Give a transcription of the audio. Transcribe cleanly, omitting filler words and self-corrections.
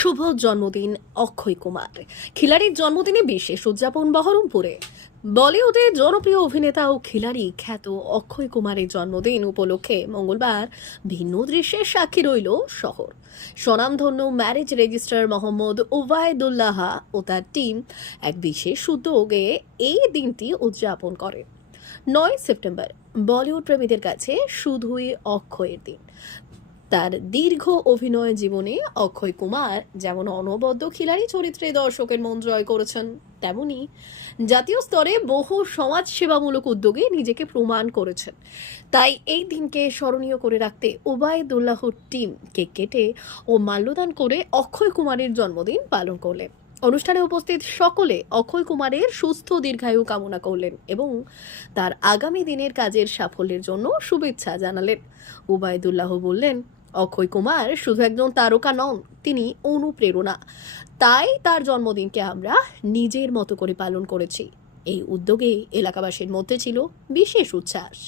শুভ জন্মদিন অক্ষয় কুমার। খিলাড়ির জন্মদিনে বিশেষ উদযাপন বহরমপুরে। বলিউডের জনপ্রিয় অভিনেতা ও খিলাড়ি খ্যাত অক্ষয় কুমারের জন্মদিন উপলক্ষে মঙ্গলবার ভিন্ন দৃশ্যের সাক্ষী রইল শহর। স্বনামধন্য ম্যারেজ রেজিস্ট্রার মোহাম্মদ ওবায়দুল্লাহ ও তার টিম এক বিশেষ উদ্যোগে এই দিনটি উদযাপন করে। 9 সেপ্টেম্বর বলিউড প্রেমীদের কাছে শুধুই অক্ষয়ের দিন। তার দীর্ঘ অভিনয় জীবনে অক্ষয় কুমার যেমন অনবদ্য খিলাড়ি চরিত্রে দর্শকের মন জয় করেছেন, তেমনি জাতীয় স্তরে বহু সমাজসেবামূলক উদ্যোগে নিজেকে প্রমাণ করেছেন। তাই এই দিনকে স্মরণীয় করে রাখতে ওবায়দুল্লাহর টিম কেক কেটে ও মাল্যদান করে অক্ষয় কুমারের জন্মদিন পালন করলেন। অনুষ্ঠানে উপস্থিত সকলে অক্ষয় কুমারের সুস্থ দীর্ঘায়ু কামনা করলেন এবং তার আগামী দিনের কাজের সাফল্যের জন্য শুভেচ্ছা জানালেন। ওবায়দুল্লাহ বললেন, অক্ষয় কুমার শুধু একজন তারকা নন, তিনি অনুপ্রেরণা। তাই তার জন্মদিনকে আমরা নিজের মতো করে পালন করেছি। এই উদ্যোগে এলাকাবাসীর মধ্যে ছিল বিশেষ উচ্ছ্বাস।